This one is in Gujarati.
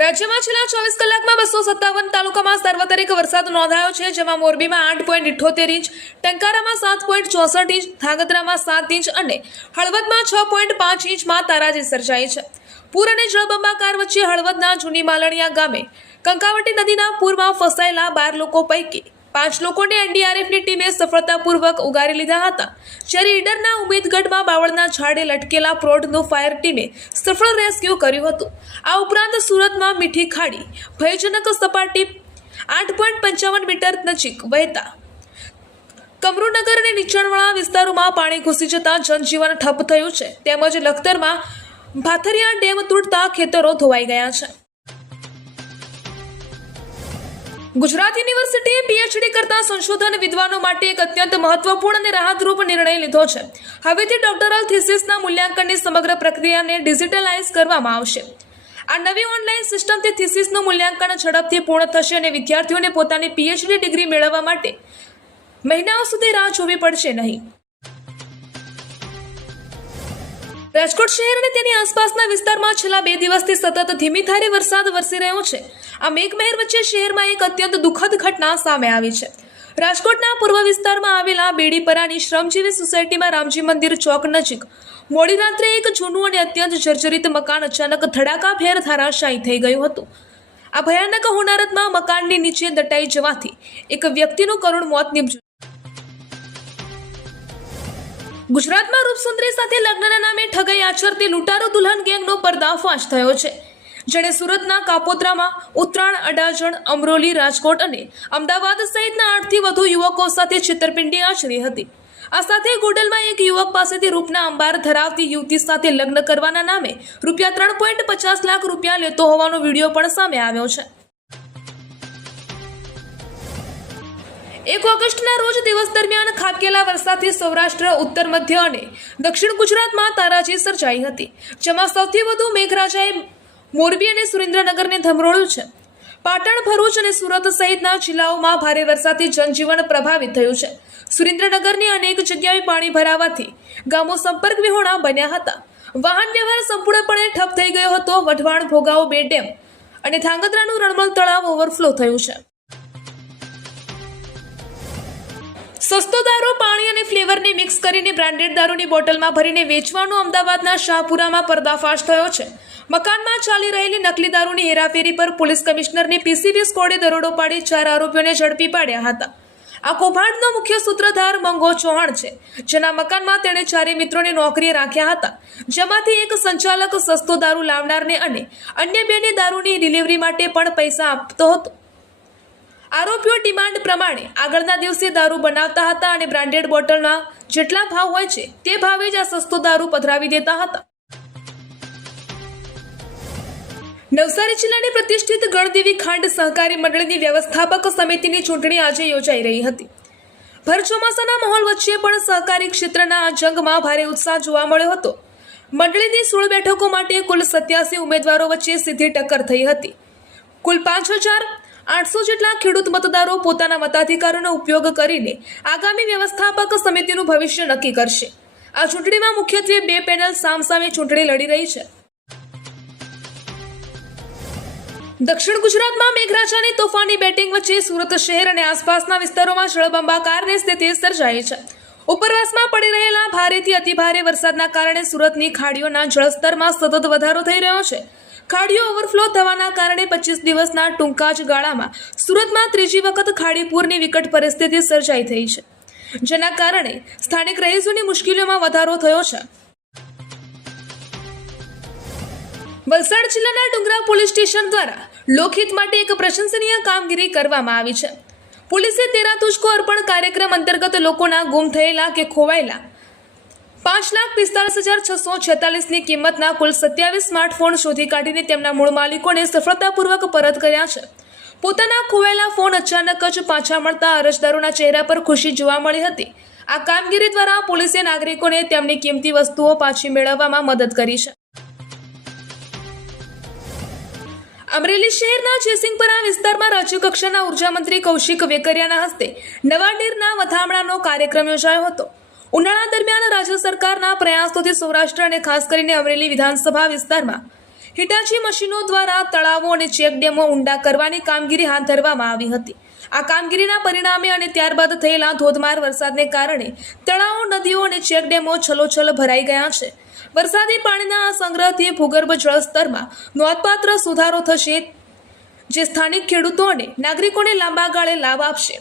રાજ્યમાં છેલ્લા 24 કલાકમાં 257 તાલુકામાં સાર્વત્રિક વરસાદ નોંધાયો છે, જેમાં મોરબીમાં 8.78 ઇંચ, ટંકારામાં 7.64 ઇંચ, ધાંગધ્રામાં 7 ઇંચ અને હળવદમાં 6.5 ઇંચમાં તારાજી સર્જાઈ છે. પૂર અને જળબંબાકાર વચ્ચે હળવદના જૂની માલણિયા ગામે કંકાવટી નદીના પૂરમાં ફસાયેલા 12 લોકો પૈકી 5 લોકોને એનડીઆરએફની ટીમે સફળતાપૂર્વક ઉગારી લીધા હતા, જ્યારે ઈડરના ઉમેદગઢમાં બાવળના ઝાડે લટકેલા પ્રોઢનું ફાયર ટીમે સફળ રેસ્ક્યુ કર્યું હતું. આ ઉપરાંત સુરતમાં મીઠી ખાડી ભયજનક સપાટી 8.55 મીટર નજીક વહેતા કમરુનગર અને નીચાણવાળા વિસ્તારોમાં પાણી ઘૂસી જતા જનજીવન ઠપ થયું છે, તેમજ લખતરમાં ભાથરિયા ડેમ તૂટતા ખેતરો ધોવાઈ ગયા છે. ગુજરાત યુનિવર્સિટીએ પીએચડી કરતા સંશોધન વિદ્વાનો માટે એક અત્યંત મહત્વપૂર્ણ અને રાહતરૂપ નિર્ણય લીધો છે. હવેથી ડોક્ટરલ થીસીસના મૂલ્યાંકનની સમગ્ર પ્રક્રિયાને ડિજિટલાઇઝ કરવામાં આવશે. આ નવી ઓનલાઈન સિસ્ટમથી થીસીસનું મૂલ્યાંકન ઝડપથી પૂર્ણ થશે અને વિદ્યાર્થીઓને પોતાની પીએચડી ડિગ્રી મેળવવા માટે મહિનાઓ સુધી રાહ જોવી પડશે નહીં. રાજકોટ શહેર અને તેની આસપાસના વિસ્તારમાં છેલ્લા 2 દિવસથી સતત ધીમી ધારે વરસાદ વરસી રહ્યો છે. આ મેઘમહેર વચ્ચે શહેરમાં એક અત્યંત દુઃખદ ઘટના સામે આવી છે. રાજકોટના પૂર્વ વિસ્તારમાં આવેલા બેડીપરાની શ્રમજીવી સોસાયટીમાં રામજી મંદિર ચોક નજીક મોડી રાત્રે એક જૂનું અને અત્યંત જર્જરિત મકાન અચાનક ધડાકાભેર ધરાશાયી થઈ ગયું હતું. આ ભયાનક હોનારતમાં મકાનની નીચે દટાઈ જવાથી એક વ્યક્તિનું કરુણ મોત નીપજ્યું. ગુજરાતમાં રૂપસુંદરી સાથે લગ્નના નામે ઠગાઈ આચરતી લૂંટારૂ દુલ્હન ગેંગનો પર્દાફાશ થયો છે, જેણે સુરતના કાપોદ્રામાં ઉત્તરાણ, અડાજણ, અમરોલી, રાજકોટ અને અમદાવાદ સહિતના 8 થી વધુ યુવકો સાથે છેતરપિંડી આચરી હતી. આ સાથે ગોડલમાં એક યુવક પાસેથી રૂપના અંબાર ધરાવતી યુવતી સાથે લગ્ન કરવાના નામે રૂપિયા 3.50 લાખ રૂપિયા લેતો હોવાનો વિડીયો પણ સામે આવ્યો છે. 1 ઓગસ્ટના રોજ દિવસ દરમિયાન ખાબકેલા વરસાદથી સૌરાષ્ટ્ર, ઉત્તર મધ્ય અને દક્ષિણ ગુજરાતમાં તારાજી સર્જાઈ હતી, જેમાં સૌથી વધુ મેઘરાજાએ મોરબી અને સુરેન્દ્રનગરને ધમરોળ્યું છે. પાટણ, ભરૂચ અને સુરત સહિતના જિલ્લાઓમાં ભારે વરસાદથી જનજીવન પ્રભાવિત થયું છે. સુરેન્દ્રનગરની અનેક જગ્યાએ પાણી ભરાવાથી ગામો સંપર્ક વિહોણા બન્યા હતા. વાહન વ્યવહાર સંપૂર્ણપણે ઠપ થઈ ગયો હતો. વઢવાણ, ભોગાવો 2 ડેમ અને ધાંગધ્રાનું રણમલ તળાવ ઓવરફ્લો થયું છે. સસ્તો દારૂ પાણી અને ફ્લેવરને મિક્સ કરીને બ્રાન્ડેડ દારૂની બોટલમાં ભરીને વેચવાનો અમદાવાદના શાહપુરામાં પર્દાફાશ થયો છે. મકાનમાં ચાલી રહેલી નકલી દારૂની હેરાફેરી પર પોલીસ કમિશનરની પીસીબી સ્કોડે દરોડો પાડી 4 આરોપીઓને ઝડપી પાડ્યા હતા. આ કૌભાંડનો મુખ્ય સૂત્રધાર મંગો ચૌહાણ છે, જેના મકાનમાં તેણે 4 મિત્રોને નોકરીએ રાખ્યા હતા, જેમાંથી એક સંચાલક સસ્તો દારૂ લાવનારને અને અન્ય 2ને દારૂની ડિલિવરી માટે પણ પૈસા આપતો હતો. આરોપીઓ ડિમાન્ડ પ્રમાણે આગળના દિવસે દારૂ બનાવતા હતા અને બ્રાન્ડેડ બોટલના જેટલા ભાવ હોય છે તે ભાવે જ આ સસ્તો દારૂ પધરાવી દેતા હતા. નવસારી જિલ્લાની પ્રતિષ્ઠિત ગણદેવી ખાંડ સહકારી મંડળીની વ્યવસ્થાપક સમિતિની ચૂંટણી આજે યોજાઈ રહી હતી. ભર ચોમાસાના માહોલ વચ્ચે પણ સહકારી ક્ષેત્રના આ જંગમાં ભારે ઉત્સાહ જોવા મળ્યો હતો. મંડળીની 16 બેઠકો માટે કુલ 87 ઉમેદવારો વચ્ચે સીધી ટક્કર થઈ હતી. કુલ 5,800 જેટલા ખેડૂત મતદારો પોતાના મતાધિકારોનો ઉપયોગ કરીને આગામી વ્યવસ્થાપક સમિતિનું ભવિષ્ય નક્કી કરશે. આ ચૂંટણીમાં મુખ્યત્વે 2 પેનલ સામસામે ચૂંટણી લડી રહી છે. દક્ષિણ ગુજરાતમાં મેઘરાજાની તોફાની બેટિંગ વચ્ચે સુરત શહેર અને આસપાસના વિસ્તારોમાં જળબંબાકારની સ્થિતિ સર્જાઈ છે. ઉપરવાસમાં પડી રહેલા ભારેથી અતિભારે વરસાદના કારણે સુરતની ખાડીઓના જળસ્તરમાં સતત વધારો થઈ રહ્યો છે. ખાડીઓ ઓવરફ્લો થવાના કારણે 25 દિવસના ટૂંકા જ ગાળામાં સુરતમાં ત્રીજી વખત ખાડીપૂરની વિકટ પરિસ્થિતિ સર્જાઈ થઈ છે, જેના કારણે સ્થાનિક રહીશોની મુશ્કેલીઓમાં વધારો થયો છે. વલસાડ જિલ્લાના ડુંગરા પોલીસ સ્ટેશન દ્વારા લોકહિત માટે એક પ્રશંસનીય કામગીરી કરવામાં આવી છે. પોલીસે 13 તુજકો અર્પણ કાર્યક્રમ અંતર્ગત લોકોના ગુમ થયેલા કે ખોવાયેલા 5,45,646 ની કિંમતના કુલ 27 સ્માર્ટફોન શોધી કાઢીને તેમના મૂળ માલિકોને સફળતાપૂર્વક પરત કર્યા છે. પોતાના ખોવાયેલા ફોન અચાનક જ પાછા મળતા અરજદારોના ચહેરા પર ખુશી જોવા મળી હતી. આ કામગીરી દ્વારા પોલીસે નાગરિકોને તેમની કિંમતી વસ્તુઓ પાછી મેળવવામાં મદદ કરી છે. અમરેલી શહેરના જયસિંહપરા વિસ્તારમાં રાજ્યકક્ષાના ઉર્જા મંત્રી કૌશિક વેકરિયાના હસ્તે નવા નીરના વધામણાનો કાર્યક્રમ યોજાયો હતો. ઉનાળા દરમિયાન રાજ્ય સરકારના પ્રયાસોથી સૌરાષ્ટ્ર અને ખાસ કરીને અમરેલી વિધાનસભા વિસ્તારમાં હિટાચી મશીનો દ્વારા તળાવો અને ચેકડેમો ઊંડા કરવાની કામગીરી હાથ ધરવામાં આવી હતી. આ કામગીરીના પરિણામે અને ત્યારબાદ થયેલા ધોધમાર વરસાદને કારણે તળાવો, નદીઓ અને ચેકડેમો છલોછલ ભરાઈ ગયા છે. વરસાદી પાણીના આ સંગ્રહથી ભૂગર્ભ જળસ્તરમાં નોંધપાત્ર સુધારો થશે, જે સ્થાનિક ખેડૂતો અને નાગરિકોને લાંબા ગાળે લાભ આપશે.